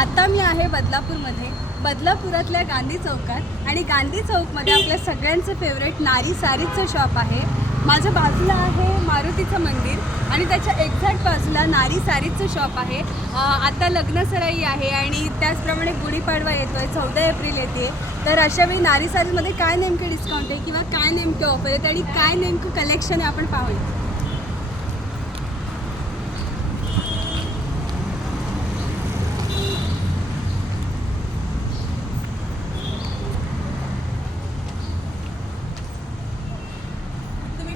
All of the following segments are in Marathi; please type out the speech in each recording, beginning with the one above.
आता मी आहे बदलापूरमध्ये. बदलापुरातल्या गांधी चौकात आणि गांधी चौकमध्ये आपल्या सगळ्यांचं फेवरेट नारी सारीचं शॉप आहे. माझ्या बाजूला आहे मारुतीचं मंदिर आणि त्याच्या एक्झॅक्ट बाजूला नारी सारीचं शॉप आहे. आता लग्नसराई आहे आणि त्याचप्रमाणे गुढीपाडवा येतोय चौदा एप्रिल येते. तर अशा वेळी नारी सारीमध्ये काय नेमके डिस्काउंट आहे किंवा काय नेमके ऑफर आहेत आणि काय नेमकं कलेक्शन आहे? आपण पाहूया तुम्ही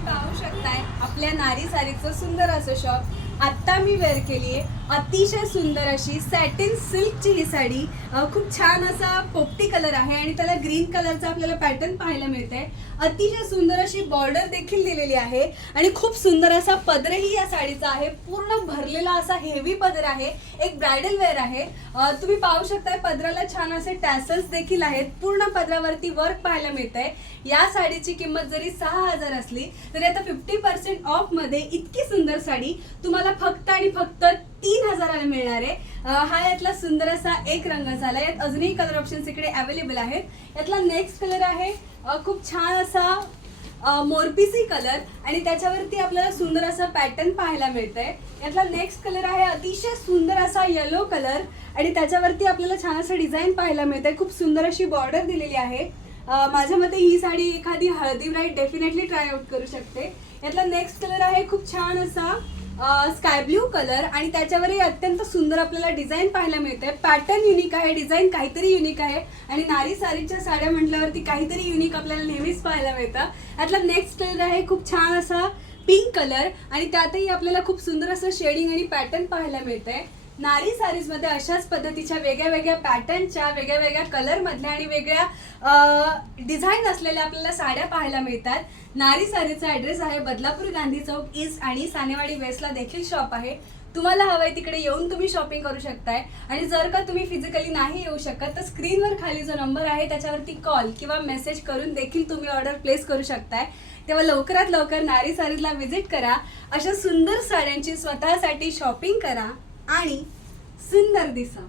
पाहू आपल्या नारी सारीचं सुंदर असं शॉप आत्ता मी वेअर केली आहे. अतिशय सुंदर अशी सॅटिन सिल्कची ही साडी. खूप छान असा पोपटी कलर आहे आणि त्याला ग्रीन कलरचा आपल्याला पॅटर्न पाहायला मिळतंय. अतिशय सुंदर अशी बॉर्डर देखील दिलेली आहे. आणि खूप सुंदर असा पदरही या साडीचा आहे. पूर्ण भरलेला असा हेवी पदर आहे. एक ब्रायडल वेअर आहे. तुम्ही पाहू शकताय पदराला छान असे टॅसल्स देखील आहेत. पूर्ण पदरावरती वर्क पाहायला मिळत आहे या साडीची किंमत जरी सहा हजार असली तरी आता फिफ्टी पर्सेंट ऑफमध्ये इतकी सुंदर साडी तुम्हाला फक्त आणि फक्त तीन हजाराला मिळणार आहे. हा यातला सुंदर असा एक रंग झाला. यात अजूनही कलर ऑप्शन्स इकडे अवेलेबल आहेत. यातला नेक्स्ट कलर आहे. खूप छान असा मोरपीसी मोरपिसी कलर आणि त्याच्यावरती आपल्याला सुंदर असा पॅटर्न पाहायला मिळतंय. यातला नेक्स्ट कलर आहे अतिशय सुंदर असा येलो कलर आणि त्याच्यावरती आपल्याला छान असं डिझाईन पाहायला मिळतंय. खूप सुंदर अशी बॉर्डर दिलेली आहे. माझ्या मते ही साडी एखादी हळदी ब्राईट डेफिनेटली ट्राय आउट करू शकते. यातला नेक्स्ट कलर आहे खूप छान असा स्काय ब्ल्यू कलर आणि त्याच्यावरही अत्यंत सुंदर आपल्याला डिझाईन पाहायला मिळते पॅटर्न युनिक आहे डिझाईन काहीतरी युनिक आहे. आणि नारी सारीच्या साड्या म्हटल्यावरती काहीतरी युनिक आपल्याला नेहमीच पाहायला मिळतं. यातला नेक्स्ट कलर आहे खूप छान असा पिंक कलर आणि त्यातही आपल्याला खूप सुंदर असं शेडिंग आणि पॅटर्न पाहायला मिळतंय. नारी सारीजमध्ये अशाच पद्धतीच्या वेगळ्या वेगळ्या पॅटर्नच्या वेगळ्या वेगळ्या कलर मधल्या आणि वेगळ्या डिझाईन असलेल्या आपल्याला साड्या पाहायला मिळतात. नारी सारीचा ऍड्रेस आहे बदलापूर गांधी चौक ईस्ट आणि सानेवाडी वेस्टला देखील शॉप आहे. तुम्हाला हवंय तिकडे येऊन तुम्ही शॉपिंग करू शकताय. आणि जर का तुम्ही फिजिकली नाही येऊ शकत तर स्क्रीनवर खाली जो नंबर आहे त्याच्यावरती कॉल किंवा मेसेज करून देखील तुम्ही ऑर्डर प्लेस करू शकताय. तेव्हा लवकरात लवकर नारी सारीजला व्हिजिट करा. अशा सुंदर साड्यांची स्वतःसाठी शॉपिंग करा. आणि सुंदर दिसा